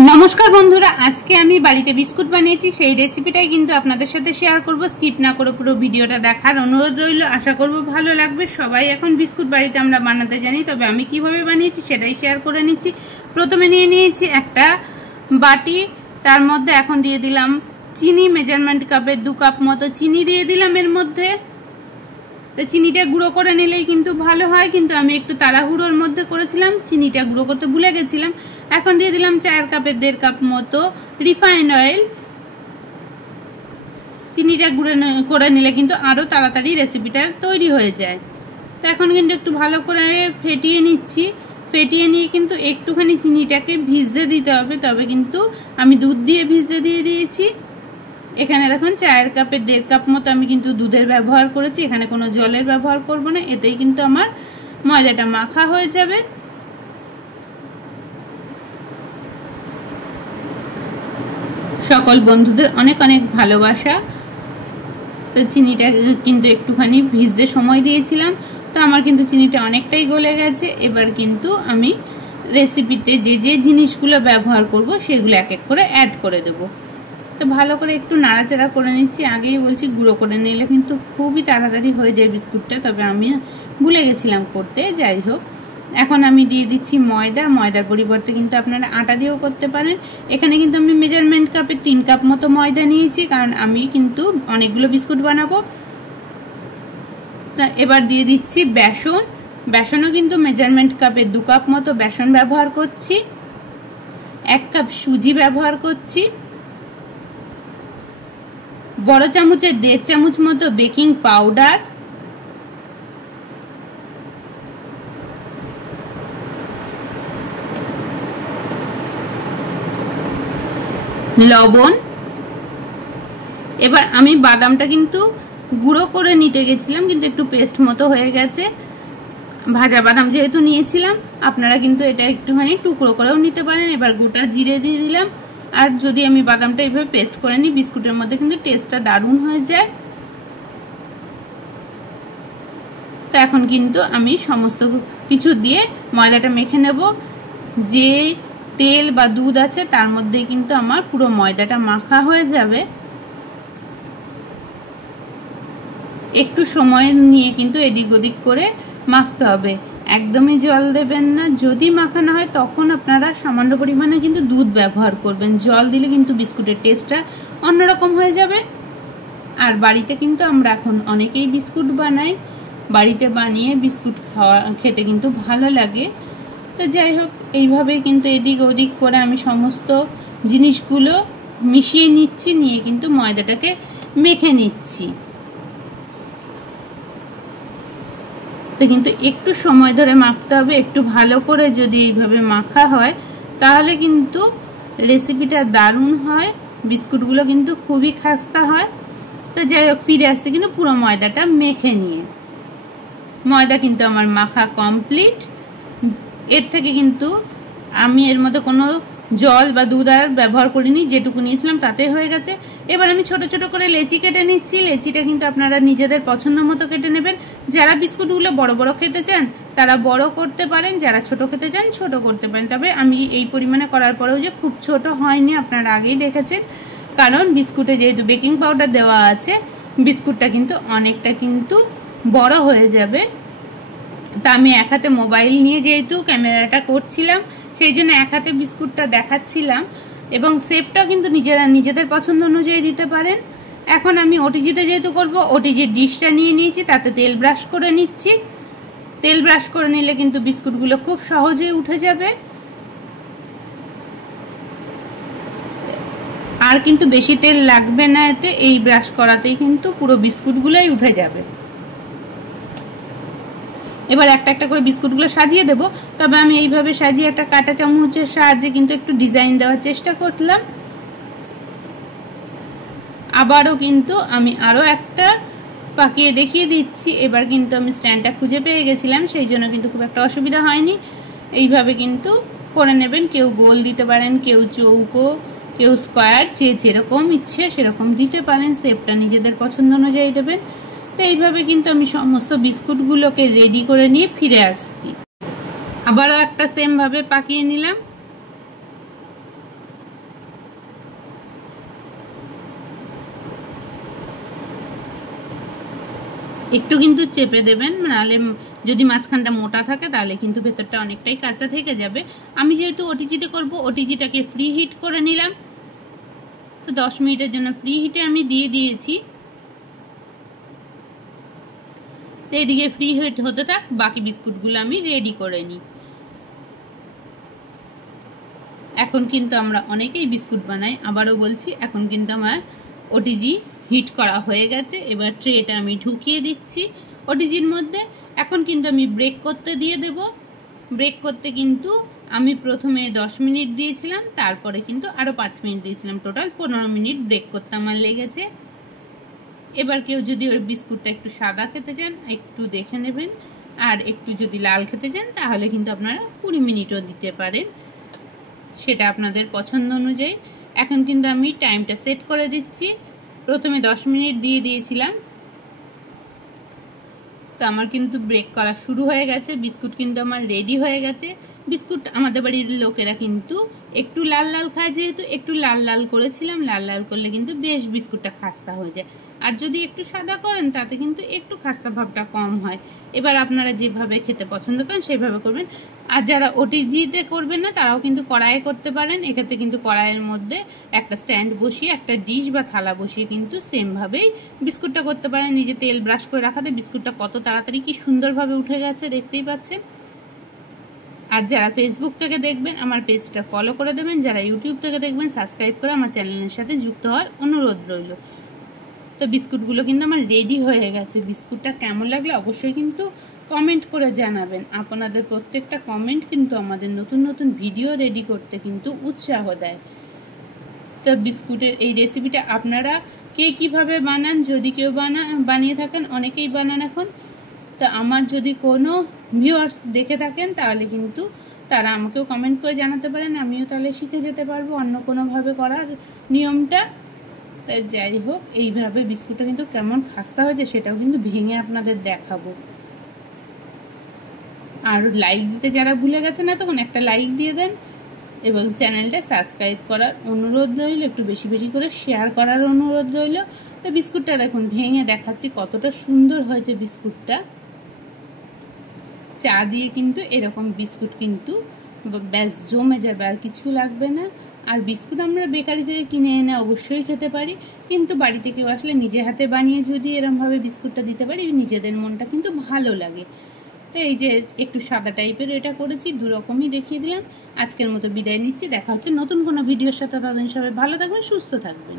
নমস্কার বন্ধুরা, আজকে আমি বাড়িতে বিস্কুট বানিয়েছি সেই রেসিপিটাই কিন্তু আপনাদের সাথে শেয়ার করব। স্কিপ না করে পুরো ভিডিওটা দেখার অনুরোধ রইল। আশা করব ভালো লাগবে। সবাই এখন বিস্কুট বাড়িতে আমরা বানাতে জানি, তবে আমি কিভাবে বানিয়েছি সেটাই শেয়ার করে নিচ্ছি। প্রথমে নিয়ে নিয়েছি একটা বাটি, তার মধ্যে এখন দিয়ে দিলাম চিনি। মেজারমেন্ট কাপের 2 কাপ মতো চিনি দিয়ে দিলাম এর মধ্যে। তো চিনিটা গুঁড়ো করে নিলেই কিন্তু ভালো হয়, কিন্তু আমি একটু তাড়াহুড়োর মধ্যে করেছিলাম, চিনিটা গুঁড়ো করতে ভুলে গেছিলাম। এখন দিয়ে দিলাম 4 কাপের 1.5 কাপ মতো রিফাইন্ড অয়েল। চিনিটা গুঁড়ো করে নিলে কিন্তু আরও তাড়াতাড়ি রেসিপিটা তৈরি হয়ে যায়। তো এখন কিন্তু একটু ভালো করে ফেটিয়ে নিচ্ছি। ফেটিয়ে নিয়ে কিন্তু একটুখানি চিনিটাকে ভিজতে দিতে হবে, তবে কিন্তু আমি দুধ দিয়ে ভিজতে দিয়ে দিয়েছি। এখানে দেখুন 4 কাপের 1.5 কাপ মতো আমি কিন্তু দুধের ব্যবহার করেছি, এখানে কোনো জলের ব্যবহার করব না। এতেই কিন্তু আমার ময়দাটা মাখা হয়ে যাবে। সকল বন্ধুদের অনেক অনেক ভালোবাসা। তো চিনিটা কিন্তু একটুখানি ভিজতে সময় দিয়েছিলাম, তো আমার কিন্তু চিনিটা অনেকটাই গলে গেছে। এবার কিন্তু আমি রেসিপিতে যে যে জিনিসগুলো ব্যবহার করব সেগুলো এক এক করে অ্যাড করে দেবো। তো ভালো করে একটু নাড়াচাড়া করে নিচ্ছি। আগেই বলছি গুঁড়ো করে নিলে কিন্তু খুবই তাড়াতাড়ি হয়ে যায় বিস্কুটটা, তবে আমি ভুলে গেছিলাম করতে। যাই হোক, এখন আমি দিয়ে দিচ্ছি ময়দা। ময়দার পরিবর্তে কিন্তু আপনারা আটা দিয়েও করতে পারেন। এখানে কিন্তু আমি মেজারমেন্ট কাপে 3 কাপ মতো ময়দা নিয়েছি, কারণ আমি কিন্তু অনেকগুলো বিস্কুট বানাবো। তা এবার দিয়ে দিচ্ছি বেসন। বেসনও কিন্তু মেজারমেন্ট কাপে 2 কাপ মতো বেসন ব্যবহার করছি। 1 কাপ সুজি ব্যবহার করছি। বড় চামচের 1.5 চামচ মতো বেকিং পাউডার, লবণ। এবার আমি বাদামটা কিন্তু গুঁড়ো করে নিতে গেছিলাম, কিন্তু একটু পেস্ট মতো হয়ে গেছে। ভাজা বাদাম যেহেতু নিয়েছিলাম, আপনারা কিন্তু এটা একটুখানি টুকরো করেও নিতে পারেন। এবার গোটা জিরে দিয়ে দিলাম। আর যদি আমি বাদামটা এইভাবে পেস্ট করে নিই, বিস্কুটের মধ্যে কিন্তু টেস্টটা দারুণ হয়ে যায়। তো এখন কিন্তু আমি সমস্ত কিছু দিয়ে ময়দাটা মেখে নেব। যে তেল বা দুধ আছে তার মধ্যে কিন্তু আমার পুরো ময়দাটা মাখা হয়ে যাবে। একটু সময় নিয়ে কিন্তু এদিক ওদিক করে মাখতে হবে, একদমই জল দেবেন না। যদি মাখানো হয় তখন আপনারা সামান্য পরিমাণে কিন্তু দুধ ব্যবহার করবেন। জল দিলে কিন্তু বিস্কুটের টেস্টটা অন্যরকম হয়ে যাবে। আর বাড়িতে কিন্তু আমরা এখন অনেকেই বিস্কুট বানাই, বাড়িতে বানিয়ে বিস্কুট খেতে কিন্তু ভালো লাগে। তো যাই হোক, এইভাবেই কিন্তু এদিক ওদিক করে আমি সমস্ত জিনিসগুলো মিশিয়ে নিচ্ছি, নিয়ে কিন্তু ময়দাটাকে মেখে নিচ্ছি। তো কিন্তু একটু সময় ধরে মাখতে হবে। একটু ভালো করে যদি এইভাবে মাখা হয় তাহলে কিন্তু রেসিপিটা দারুণ হয়, বিস্কুটগুলো কিন্তু খুবই খাস্তা হয়। তো যাই হোক, ফিরে আসছে কিন্তু পুরো ময়দাটা মেখে নিয়ে। ময়দা কিন্তু আমার মাখা কমপ্লিট। এর থেকে কিন্তু আমি এর মধ্যে কোনো জল বা দুধ আর ব্যবহার করিনি, যেটুকু নিয়েছিলাম তাতে হয়ে গেছে। এবার আমি ছোট ছোট করে লেচি কেটে নিচ্ছি। লেচিটা কিন্তু আপনারা নিজেদের পছন্দ মতো কেটে নেবেন। যারা বিস্কুটগুলো বড় বড় খেতে চান তারা বড় করতে পারেন, যারা ছোট খেতে চান ছোট করতে পারেন। তবে আমি এই পরিমাণে করার পরেও যে খুব ছোট হয়নি, আপনারা আগেই দেখেছেন, কারণ বিস্কুটে যেহেতু বেকিং পাউডার দেওয়া আছে, বিস্কুটটা কিন্তু অনেকটা কিন্তু বড় হয়ে যাবে। তা আমি এক হাতে মোবাইল নিয়ে যেহেতু ক্যামেরাটা করছিলাম, সেই জন্য এক হাতে বিস্কুটটা দেখাচ্ছিলাম। এবং শেপটা কিন্তু নিজেদের পছন্দ অনুযায়ী দিতে পারেন। এখন আমি ওটিজিতে যেহেতু করব, ওটিজির ডিশটা নিয়ে নিয়েছি, তাতে তেল ব্রাশ করে নিচ্ছি। তেল ব্রাশ করে নিলে কিন্তু বিস্কুটগুলো খুব সহজেই উঠে যাবে। আর কিন্তু বেশি তেল লাগবে না এতে, এই ব্রাশ করাতেই কিন্তু পুরো বিস্কুটগুলোই উঠে যাবে। এবার একটা একটা করে বিস্কুটগুলো সাজিয়ে দেব। তবে আমি এইভাবে সাজিয়ে একটা কাঁটা চামচের সাহায্যে কিন্তু একটু ডিজাইন দেওয়ার চেষ্টা করলাম। আবারও কিন্তু আমি আরও একটা পাকিয়ে দেখিয়ে দিচ্ছি। এবার কিন্তু আমি স্ট্যান্ডটা খুঁজে পেয়ে গেছিলাম, সেই জন্য কিন্তু খুব একটা অসুবিধা হয়নি। এইভাবে কিন্তু করে নেবেন। কেউ গোল দিতে পারেন, কেউ চৌকো, কেউ স্কোয়ার, যে যেরকম ইচ্ছে সেরকম দিতে পারেন। শেপটা নিজেদের পছন্দ অনুযায়ী দেবেন। তো এইভাবে কিন্তু আমি সমস্ত বিস্কুটগুলোকে রেডি করে নিয়ে ফিরে আসছি। আবারও একটা সেম ভাবে পাকিয়ে নিলাম। একটু কিন্তু চেপে দেবেন, নাহলে যদি মাঝখানটা মোটা থাকে তাহলে কিন্তু ভেতরটা অনেকটাই কাঁচা থেকে যাবে। আমি যেহেতু ওটিজিতে করব, ওটিজিটাকে ফ্রি হিট করে নিলাম। তো 10 মিনিটের জন্য ফ্রি হিটে আমি দিয়ে দিয়েছি। তো এদিকে ফ্রি হিট হতে থাক, বাকি বিস্কুটগুলো আমি রেডি করে নিই। এখন কিন্তু আমরা অনেকেই বিস্কুট বানাই, আবারও বলছি এখন কিন্তু আমার ওটিজি হিট করা হয়ে গেছে। এবার ট্রেটা আমি ঢুকিয়ে দিচ্ছি ওটিজির মধ্যে। এখন কিন্তু আমি ব্রেক করতে দিয়ে দেব। ব্রেক করতে কিন্তু আমি প্রথমে 10 মিনিট দিয়েছিলাম, তারপরে কিন্তু আরও 5 মিনিট দিয়েছিলাম, টোটাল 15 মিনিট ব্রেক করতে আমার লেগেছে। এবার কেউ যদি ওই বিস্কুটটা একটু সাদা খেতে চান একটু দেখে নেবেন, আর একটু যদি লাল খেতে চান তাহলে কিন্তু আপনারা 20 মিনিটও দিতে পারেন, সেটা আপনাদের পছন্দ অনুযায়ী। এখন কিন্তু আমি টাইমটা সেট করে দিচ্ছি। প্রথমে 10 মিনিট দিয়ে দিয়েছিলাম, তো আমার কিন্তু ব্রেক করা শুরু হয়ে গেছে। বিস্কুট কিন্তু আমার রেডি হয়ে গেছে। বিস্কুট আমাদের বাড়ির লোকেরা কিন্তু একটু লাল লাল খায়, যেহেতু একটু লাল লাল করেছিলাম। লাল লাল করলে কিন্তু বেশ বিস্কুটটা খাস্তা হয়ে যায়, আর যদি একটু সাদা করেন তাতে কিন্তু একটু খাস্তা ভাবটা কম হয়। এবার আপনারা যেভাবে খেতে পছন্দ করেন সেভাবে করবেন। আর যারা ওটিজিতে করবেন না তারাও কিন্তু কড়াইয়ে করতে পারেন। এক্ষেত্রে কিন্তু কড়াইয়ের মধ্যে একটা স্ট্যান্ড বসিয়ে একটা ডিশ বা থালা বসিয়ে কিন্তু সেমভাবেই বিস্কুটটা করতে পারেন। নিজে তেল ব্রাশ করে রাখাতে বিস্কুটটা কত তাড়াতাড়ি কি সুন্দরভাবে উঠে গেছে দেখতেই পাচ্ছেন। আর যারা ফেসবুক থেকে দেখবেন আমার পেজটা ফলো করে দেবেন, যারা ইউটিউব থেকে দেখবেন সাবস্ক্রাইব করে আমার চ্যানেলের সাথে যুক্ত হওয়ার অনুরোধ রইল। তো বিস্কুটগুলো কিন্তু আমার রেডি হয়ে গেছে। বিস্কুটটা কেমন লাগলে অবশ্যই কিন্তু কমেন্ট করে জানাবেন। আপনাদের প্রত্যেকটা কমেন্ট কিন্তু আমাদের নতুন নতুন ভিডিও রেডি করতে কিন্তু উৎসাহ দেয়। তো বিস্কুটের এই রেসিপিটা আপনারা কে কীভাবে বানান, যদি কেউ বানিয়ে থাকেন, অনেকেই বানান এখন, তো আমার যদি কোনো ভিউয়ার্স দেখে থাকেন তাহলে কিন্তু তারা আমাকেও কমেন্ট করে জানাতে পারেন, আমিও তাহলে শিখে যেতে পারবো অন্য কোনোভাবে করার নিয়মটা। তাই যাই হোক, এইভাবে বিস্কুটটা কিন্তু কেমন খাস্তা হয়েছে সেটাও কিন্তু ভেঙে আপনাদের দেখাবো। আর লাইক দিতে যারা ভুলে গেছেন না তখন একটা লাইক দিয়ে দেন, এবং চ্যানেলটা সাবস্ক্রাইব করার অনুরোধ রইল, একটু বেশি বেশি করে শেয়ার করার অনুরোধ রইল। তো বিস্কুটটা দেখুন ভেঙে দেখাচ্ছি কতটা সুন্দর হয়েছে বিস্কুটটা। চা দিয়ে কিন্তু এরকম বিস্কুট কিন্তু ব্যাস জমে যাবে, আর কিছু লাগবে না। আর বিস্কুট আমরা বেকারি থেকে কিনে এনে অবশ্যই খেতে পারি, কিন্তু বাড়িতে কেউ আসলে নিজে হাতে বানিয়ে যদি এরকমভাবে বিস্কুটটা দিতে পারি নিজেদের মনটা কিন্তু ভালো লাগে। তো এই যে একটু সাদা টাইপের এটা করেছি, দু রকমই দেখিয়ে দিলাম। আজকের মতো বিদায় নিচ্ছি, দেখা হচ্ছে নতুন কোনো ভিডিওর সাথে। ততদিন সবাই ভালো থাকবেন, সুস্থ থাকবেন।